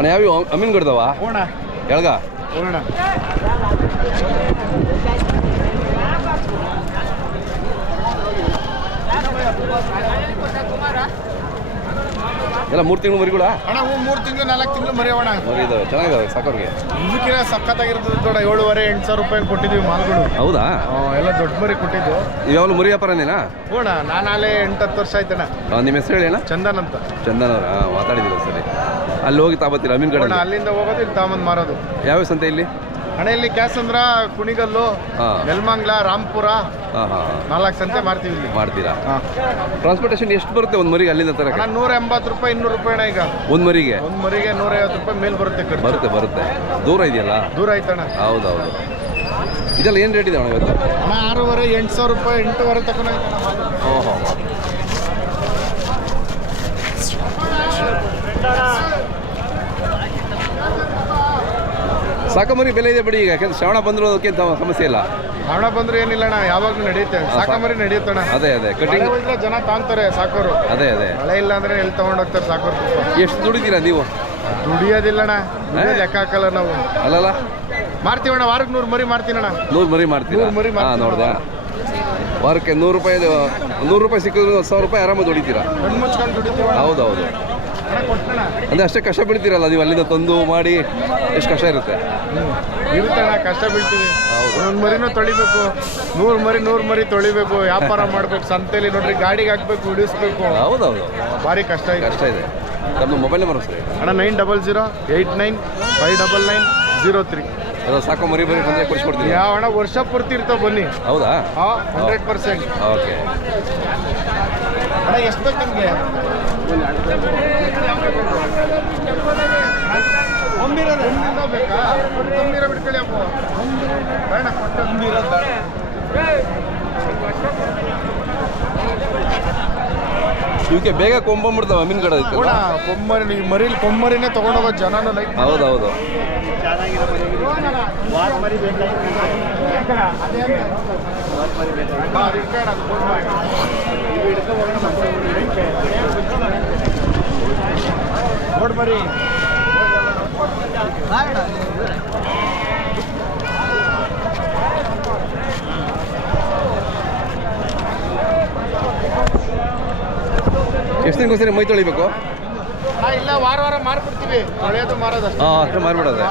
ಅಣ್ಣ ಯಾವ ಅಮೀನ್ ಗಡ್ದವ ಎಳ್ಗ ಎಲ್ಲ 3 ತಿಂಗಳು ಮರಿಗಳ ಅಣ್ಣ 3 ತಿಂಗಳು 4 ತಿಂಗಳು ಮರಿ ಅಣ್ಣ ಮರಿ ಇದಾವೆ ಚೆನ್ನಾಗಿದಾವೆ ಸಾಕೋರಿಗೆ ಇದಕ್ಕಿನ ಸಖತ್ತಾಗಿರ್ತದೆ ದೊಡ್ಡ 7,500-8,000 ರೂಪಾಯಿ ಕೊಟ್ಟಿದ್ದೀವಿ ಮಾಲ್ಗಳು ಹೌದಾ ಎಲ್ಲ ದೊಡ್ಡ ಮರಿ ಕೊಟ್ಟಿದ್ದು ಯಾವನು ಮರಿ ವ್ಯಾಪಾರನೇನಾ ಹೋಣ ನಾನು ಅಲ್ಲೇ 8-10 ವರ್ಷ ಆಯ್ತಣ್ಣ ನಿಮ್ಮ ಹೆಸರು ಹೇಳಿ ಅಣ್ಣ ಚಂದನ್ ಅಂತ ಚಂದನ್ ಅವ್ರ ಮಾತಾಡಿದ್ದೀರ ಸರಿ ಅಲ್ಲಿ ಹೋಗಿ ತಾಬತ್ತೀರ ಅಮೀನ್ ಗಡ ಅಲ್ಲಿಂದ ಹೋಗೋದು ಇಲ್ಲಿ ತಾಮಂದ್ ಮಾರೋದು ಯಾವ ಸಂತೆ ಇಲ್ಲಿ ಅಣ್ಣ ಇಲ್ಲಿ ಕ್ಯಾಸಂದ್ರ ಕುಣಿಗಲ್ಲು ನೆಲಮಂಗ್ಲ ರಾಂಪುರ 4 ಸಂತೆ ಮಾರ್ತೀವಿ ಇಲ್ಲಿ ಮಾಡ್ತೀರಾ ಟ್ರಾನ್ಸ್ಪೋರ್ಟೇಷನ್ ಎಷ್ಟು ಬರುತ್ತೆ ಒಂದು ಮರಿಗೆ ಅಲ್ಲಿಂದ ತರ 180 ರೂಪಾಯಿ 200 ರೂಪಾಯಿ ಅಣ್ಣ ಈಗ ಒಂದು ಮರಿಗೆ 150 ರೂಪಾಯಿ ಮೇಲೆ ಬರುತ್ತೆ ಬರುತ್ತೆ ದೂರ ಇದೆಯಲ್ಲ ದೂರ ಆಯ್ತಣ್ಣ ಹೌದೌದು ಇದೆಲ್ಲ ಏನು ರೇಟ್ ಇದೆ ಅಣ್ಣ ಇವತ್ತು ಅಣ್ಣ 6,500 ರೂಪಾಯಿ 8,000 ತಗೊಂಡು ಓಹೋ ಸಾಕಮರಿ ಬೆಲೆ ಇದೆ ಬಿಡಿ ಈಗ ಯಾಕಂದ್ರೆ ಶ್ರವಣ ಬಂದ್ರು ಅದಕ್ಕೆ ಸಮಸ್ಯೆ ಇಲ್ಲ ಹಣ ಬಂದ್ರೆ ಏನಿಲ್ಲ ಅಣ್ಣ ಯಾವಾಗಲೂ ನಡೆಯುತ್ತೆ ಸಾಕಮರಿ ನಡೆಯುತ್ತಣ್ಣ ಅದೇ ಕಟಿಂಗ್ ಜನ ತಾಂತಾರೆ ಸಾಕೋರು ಅದೇ ಮಳೆ ಇಲ್ಲ ಅಂದ್ರೆ ಎಲ್ಲಿ ತಗೊಂಡೋಗ್ತಾರೆ ಸಾಕೋರು ಎಷ್ಟು ದುಡಿತೀರಾ ನೀವು ದುಡಿಯೋದಿಲ್ಲಣ್ಣ ಲೆಕ್ಕ ಹಾಕಲ್ಲ ನಾವು ಅಲ್ಲಲ್ಲ ಮಾರ್ತೀವಣ್ಣ ವಾರಕ್ಕೆ 100 ಮರಿ ಮಾರ್ತೀನಣ್ಣ 100 ಮರಿ ಮಾಡ್ತೀರಾ ಹಾಂ ನೋಡ್ದೆ ವಾರಕ್ಕೆ 100 ರೂಪಾಯಿ 100 ರೂಪಾಯಿ ಸಿಕ್ಕಿದ್ರು 1,000 ರೂಪಾಯಿ ಆರಾಮಾಗಿ ದುಡಿತೀರಾ ಮುಚ್ಕೊಂಡು ದುಡಿತೀವಿ ಹೌದೌದು ಅಂದರೆ ಅಷ್ಟೇ ಕಷ್ಟ ಬೀಳ್ತೀರಲ್ಲ ನೀವು ಅಲ್ಲಿಂದ ತಂದು ಮಾಡಿ ಎಷ್ಟು ಕಷ್ಟ ಇರುತ್ತೆ ಇರುತ್ತಣ್ಣ ಕಷ್ಟ ಬೀಳ್ತೀವಿ ಒಂದೊಂದು ಮರಿನೂ ತೊಳಿಬೇಕು 100 ಮರಿ ತೊಳಿಬೇಕು ವ್ಯಾಪಾರ ಮಾಡ್ಬೇಕು ಸಂತೆಯಲ್ಲಿ ನೋಡ್ರಿ ಗಾಡಿಗೆ ಹಾಕ್ಬೇಕು ಹಿಡಿಸ್ಬೇಕು ಹೌದೌದು ಭಾರಿ ಕಷ್ಟ ಇದೆ ನಮ್ಮ ಮೊಬೈಲ್ ನಂಬರ್ ಸರಿ ಅಣ್ಣ 900-89-599-03 ಅದು ಸಾಕು ಮರಿ ಬಂದರೆ ಕೊಡಿಸ್ಕೊಡ್ತೀವಿ ಯಾವ ಅಣ್ಣ ವರ್ಷ ಪೂರ್ತಿ ಇರ್ತಾವ ಬನ್ನಿ ಹೌದಾ 100%. ಓಕೆ ಅಣ್ಣ ಎಷ್ಟು ಬೇಕು ನಿಮಗೆ ಬೇಕಾ ತುಂಬಿರ ಬಿಡ್ಕೊಳ್ಳಿ ಅಪ್ಪ ಬೇಡ ಇವಕ್ಕೆ ಬೇಗ ಕೊಂಬಂಬಿಡ್ತಾವೆ ಮೀನು ಕಡೆ ಕೊಮ್ಮರಿ ಮರಿಲಿ ಕೊಮ್ಮರಿನೇ ತೊಗೊಂಡೋಗೋ ಜನನು ಲೈಕ್ ಹೌದೌದು ನೋಡ್ಬರಿ ಎಷ್ಟು ದಿನಕ್ಕೋಸ್ಕರ ಮೈ ತೊಳಿಬೇಕು ಇಲ್ಲ ವಾರ ಮಾರ್ಬಿಡ್ತೀವಿ ತೊಳೆಯೋದು ಮಾರೋದು ಅಷ್ಟೇ ಮಾರ್ಬಿಡೋದೆ